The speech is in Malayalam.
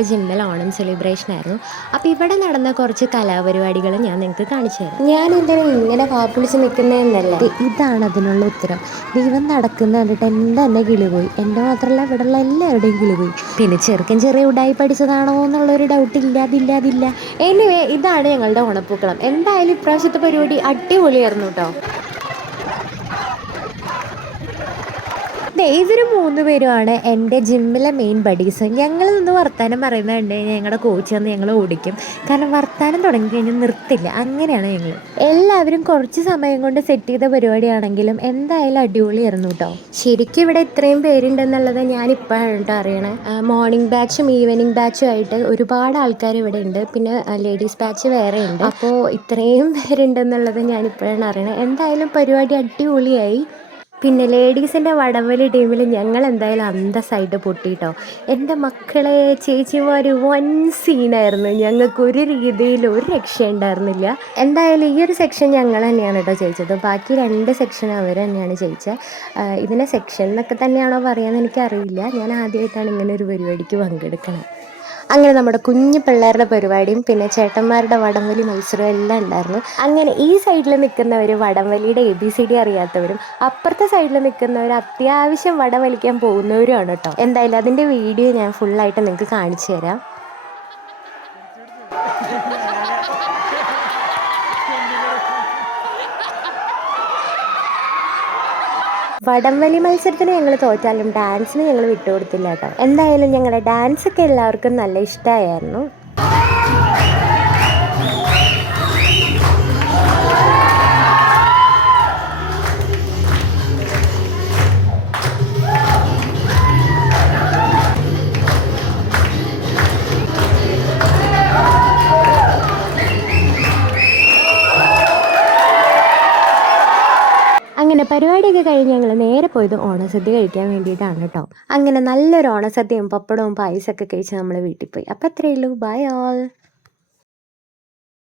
ഞങ്ങളുടെ ജിമ്മിൽ ഓണം സെലിബ്രേഷൻ ആയിരുന്നു. അപ്പോൾ ഇവിടെ നടന്ന കുറച്ച് കലാപരിപാടികൾ ഞാൻ നിങ്ങൾക്ക് കാണിച്ചു തരാം. ഞാൻ എന്തിനാ ഇങ്ങനെ വാപ്പൊളിച്ച് നിൽക്കുന്നതെന്നല്ല, ഇതാണ് അതിനുള്ള ഉത്തരം. ദൈവം നടക്കുന്ന കണ്ടിട്ട് എൻ്റെ തന്നെ കിളി പോയി. എൻ്റെ മാത്രമല്ല ഇവിടെയുള്ള എല്ലാവരുടെയും കിളി പോയി. പിന്നെ ചെറിയ ഉടായി പഠിച്ചതാണോ എന്നുള്ളൊരു ഡൗട്ട് ഇല്ലാതില്ല. എനിവേ ഇതാണ് ഞങ്ങളുടെ ഓണപ്പൂക്കളം. എന്തായാലും ഇപ്രാവശ്യത്തെ പരിപാടി അടിപൊളിയായിരുന്നു കേട്ടോ. ഇവർ 3 പേരുമാണ് എൻ്റെ ജിമ്മിലെ മെയിൻ ബഡീസ്. ഞങ്ങൾ നിന്ന് വർത്താനം പറയുന്നുണ്ട് ഞങ്ങളുടെ കോച്ച് വന്ന് ഞങ്ങൾ ഓടിക്കും. കാരണം വർത്താനം തുടങ്ങിക്കഴിഞ്ഞാൽ നിർത്തില്ല. അങ്ങനെയാണ് ഞങ്ങൾ എല്ലാവരും കുറച്ച് സമയം കൊണ്ട് സെറ്റ് ചെയ്ത പരിപാടിയാണെങ്കിലും എന്തായാലും അടിപൊളിയായിരുന്നു കേട്ടോ. ശരിക്കും ഇവിടെ ഇത്രയും പേരുണ്ടെന്നുള്ളത് ഞാനിപ്പോഴാണ് കേട്ടോ അറിയണേ. മോർണിംഗ് ബാച്ചും ഈവനിങ് ബാച്ചും ആയിട്ട് ഒരുപാട് ആൾക്കാർ ഇവിടെ ഉണ്ട്. പിന്നെ ലേഡീസ് ബാച്ച് വേറെ ഉണ്ട്. അപ്പോൾ ഇത്രയും പേരുണ്ടെന്നുള്ളത് ഞാനിപ്പോഴാണ് അറിയണത്. എന്തായാലും പരിപാടി അടിപൊളിയായി. പിന്നെ ലേഡീസിൻ്റെ വടംവലി ടീമിൽ ഞങ്ങൾ എന്തായാലും അന്തസ്സായിട്ട് പൊട്ടിയിട്ടോ. എൻ്റെ മക്കളെ ചേച്ചിമാർ വൻ സീനായിരുന്നു. ഞങ്ങൾക്ക് ഒരു രീതിയിൽ ഒരു രക്ഷ ഉണ്ടായിരുന്നില്ല. എന്തായാലും ഈ ഒരു സെക്ഷൻ ഞങ്ങൾ തന്നെയാണ് കേട്ടോ ജയിച്ചത്. ബാക്കി 2 സെക്ഷൻ അവർ തന്നെയാണ് ജയിച്ചത്. ഇതിനെ സെക്ഷൻ എന്നൊക്കെ തന്നെയാണോ പറയാമെന്ന് എനിക്കറിയില്ല. ഞാൻ ആദ്യമായിട്ടാണ് ഇങ്ങനെ ഒരു പരിപാടിക്ക് പങ്കെടുക്കുന്നത്. അങ്ങനെ നമ്മുടെ കുഞ്ഞു പിള്ളേരുടെ പരിപാടിയും പിന്നെ ചേട്ടന്മാരുടെ വടംവലി മത്സരവും എല്ലാം ഉണ്ടായിരുന്നു. അങ്ങനെ ഈ സൈഡിൽ നിൽക്കുന്നവർ വടംവലിയുടെ ABCD അറിയാത്തവരും അപ്പുറത്തെ സൈഡിൽ നിൽക്കുന്നവർ അത്യാവശ്യം വടം വലിക്കാൻ പോകുന്നവരുമാണ് കേട്ടോ. എന്തായാലും അതിൻ്റെ വീഡിയോ ഞാൻ ഫുള്ളായിട്ട് നിങ്ങൾക്ക് കാണിച്ചു തരാം. വടംവലി മത്സരത്തിന് ഞങ്ങൾ തോറ്റാലും ഡാൻസിന് ഞങ്ങൾ വിട്ടുകൊടുത്തില്ല കേട്ടോ. എന്തായാലും ഞങ്ങളുടെ ഡാൻസൊക്കെ എല്ലാവർക്കും നല്ല ഇഷ്ടമായിരുന്നു. അങ്ങനെ പരിപാടിയൊക്കെ കഴിഞ്ഞ് ഞങ്ങൾ നേരെ പോയത് ഓണസദ്യ കഴിക്കാൻ വേണ്ടിയിട്ടാണ് കേട്ടോ. അങ്ങനെ നല്ലൊരു ഓണസദ്യയും പപ്പടവും പായസമൊക്കെ കഴിച്ച് നമ്മൾ വീട്ടിൽ പോയി. അപ്പോൾ അത്രയേ ഉള്ളൂ. Bye all.